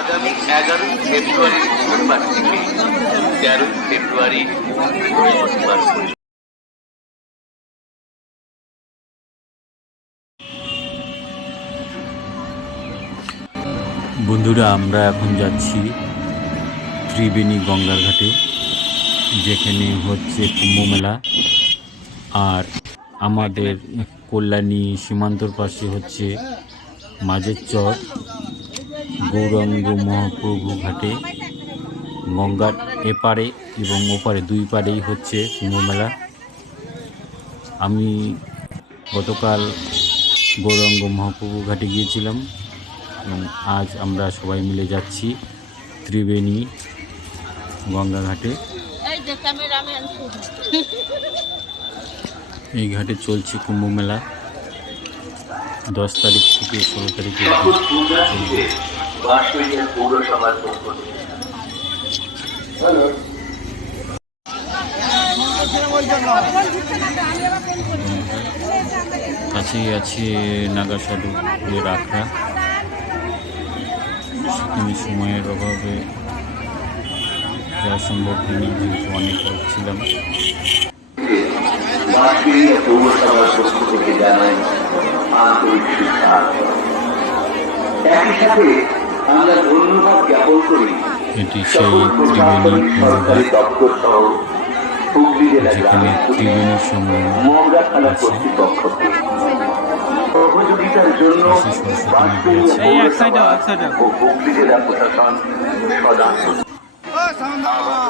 আগামী এগারোই ফেব্রুয়ারি বুধবার থেকে তেরোই ফেব্রুয়ারি বৃহস্পতিবার। বন্ধুরা, আমরা এখন যাচ্ছি ত্রিবেণী গঙ্গার ঘাটে, যেখানে হচ্ছে কুম্ভ মেলা। আর আমাদের কল্যাণী সীমান্তর পাশে হচ্ছে মাঝের চর। গৌরাঙ্গ মহাপ্রভু ঘাটে গঙ্গার এপারে এবং ওপারে দুই পারেই হচ্ছে কুম্ভমেলা আমি গতকাল গৌরাঙ্গ মহাপ্রভু ঘাটে গিয়েছিলাম এবং আজ আমরা সবাই মিলে যাচ্ছি ত্রিবেণী গঙ্গা ঘাটে। এই ঘাটে চলছে কুম্ভ মেলা। দশ তারিখ থেকে ষোলো তারিখে চলবে পৌরসভার পক্ষ থেকে। কাছেই আছে নাগা সাধু রাখা। সেখানে সময়ের অভাবে যাওয়া সম্ভব হয়নি যেহেতু অনেক লোক ছিলাম। একই সাথে আমরা ধন্যবাদ জ্ঞাপন করি। এটি সেই ত্রিবেণী সরকারি দপ্তর সহ হুগলি জেলা যেখানে ত্রিবেণী সঙ্গম মগরা থানা কর্তৃপক্ষকে। সহযোগিতার জন্য প্রশাসন সদা।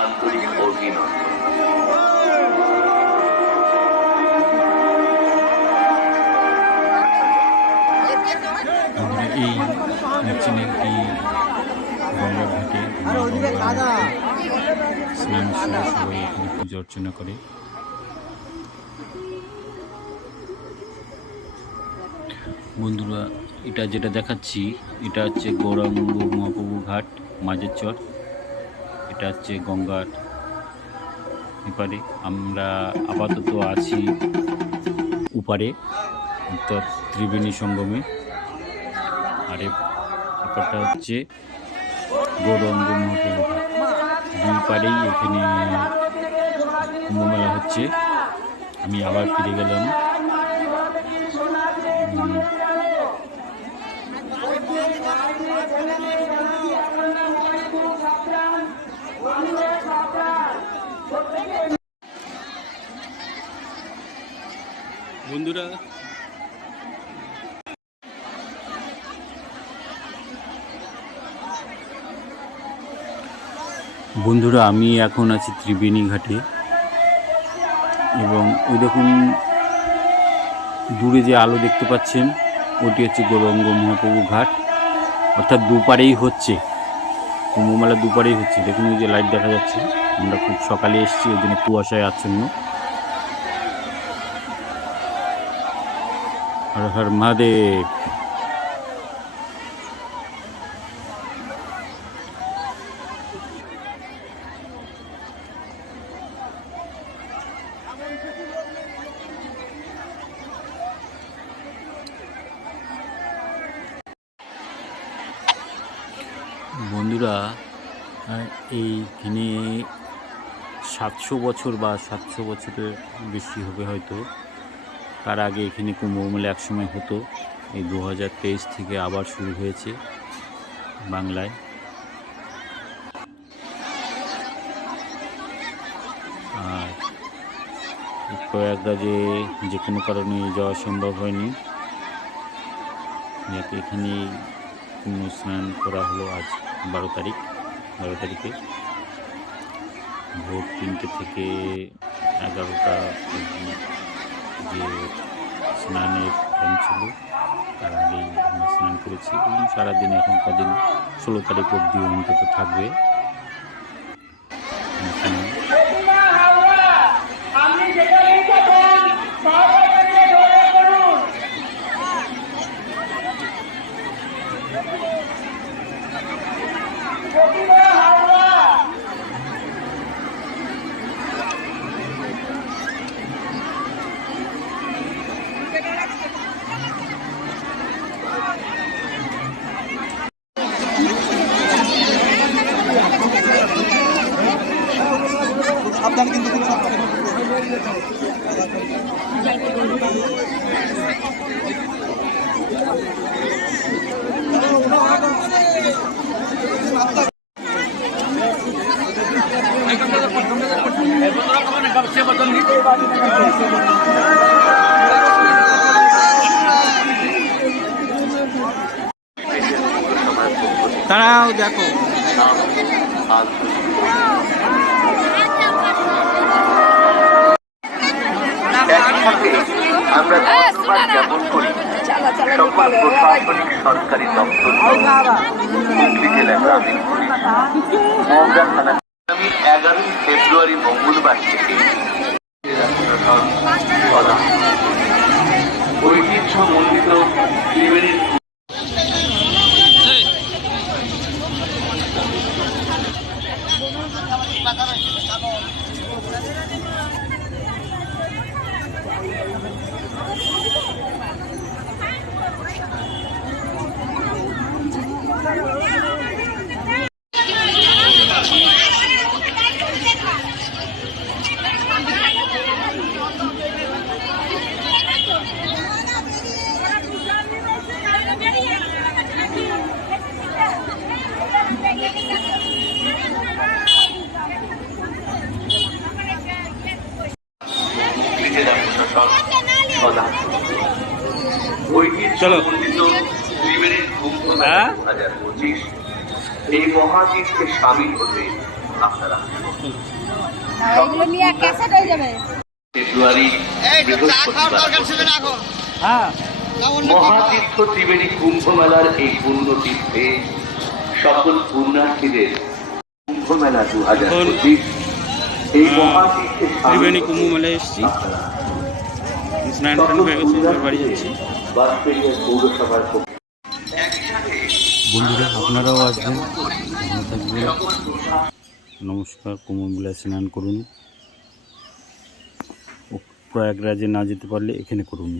আন্তরিক অভিনন্দন। একটি গঙ্গার ঘাটে স্নান সেরে সবাই এখানে পুজো অর্চনা করে। বন্ধুরা এটা যেটা দেখাচ্ছি এটা হচ্ছে গৌরাঙ্গ মহাপ্রভু ঘাট মাঝের চর এটা হচ্ছে গঙ্গার এপারে। আমরা আপাতত আছি উপারে অর্থাৎ ত্রিবেণী সঙ্গমে। আর ব্যাপারটা হচ্ছে গৌরঙ্গ মহাপ্রভু। দুই পারেই এখানে কুম্ভ মেলা হচ্ছে আমি আবার ফিরে গেলাম বন্ধুরা বন্ধুরা, আমি এখন আছি ত্রিবেণী ঘাটে এবং ওই দেখুন দূরে যে আলো দেখতে পাচ্ছেন, ওটি হচ্ছে গৌরঙ্গ মহাপ্রভু ঘাট। অর্থাৎ দুপারেই হচ্ছে কুম্ভমেলা দুপারেই হচ্ছে। দেখুন ওই যে লাইট দেখা যাচ্ছে, আমরা খুব সকালে এসেছি, ওই জন্য কুয়াশায় আচ্ছন্ন। হর হর মহাদেব বন্ধুরা আহ, এইখানে সাতশো বছর বা সাতশো বছরের বেশি হবে হয়তো। তার আগে এখানে কুম্ভ মেলা একসময় হতো। এই দু হাজার তেইশ থেকে আবার শুরু হয়েছে বাংলায়। আর প্রয়াগরাজে যে কোনো কারণে যাওয়া সম্ভব হয়নি। যাতে এখানে পুণ্য স্নান করা হলো আজ বারো তারিখ। এগারো তারিখে ভোর তিনটে থেকে এগারোটা যে স্নানের টাইম ছিল, তার আগেই আমরা স্নান করেছি এবং সারাদিন এখন কদিন ষোলো তারিখ অবধি অন্তত থাকবে Thank you. তারাও দেখো। আমরা জ্ঞাপন প্রশাসনিক সরকারি দপ্তর হুগলি জেলা গ্রামীণ এগারোই ফেব্রুয়ারি মঙ্গলবার থেকে জেলা প্রশাসন জেলা প্রশাসন। সদা ঐতিহ্য চলো। কুম্ভ হ্যাঁ? দু হাজার পঁচিশ। এই মহাতীর্থে সামিল হতে আপনারা এগুলো নিয়ে ক্যাসেট হয়ে। যাবে ফেব্রুয়ারি হ্যাঁ মহাতীর্থ ত্রিবেণী কুম্ভ মেলার এই পুণ্য তীর্থে সকল পুণ্যার্থীদের কুম্ভ মেলা দু হাজার পঁচিশ ত্রিবেণী কুমু কুম্ভ মেলায় এসেছি। স্নান টান হয়ে গেছে এবার বাড়ি যাচ্ছি। বন্ধুরা আপনারাও আসবেন ভালো থাকবেন। নমস্কার কুম্ভ মেলায় স্নান করুন। ও প্রয়াগরাজে না যেতে পারলে এখানে করুন।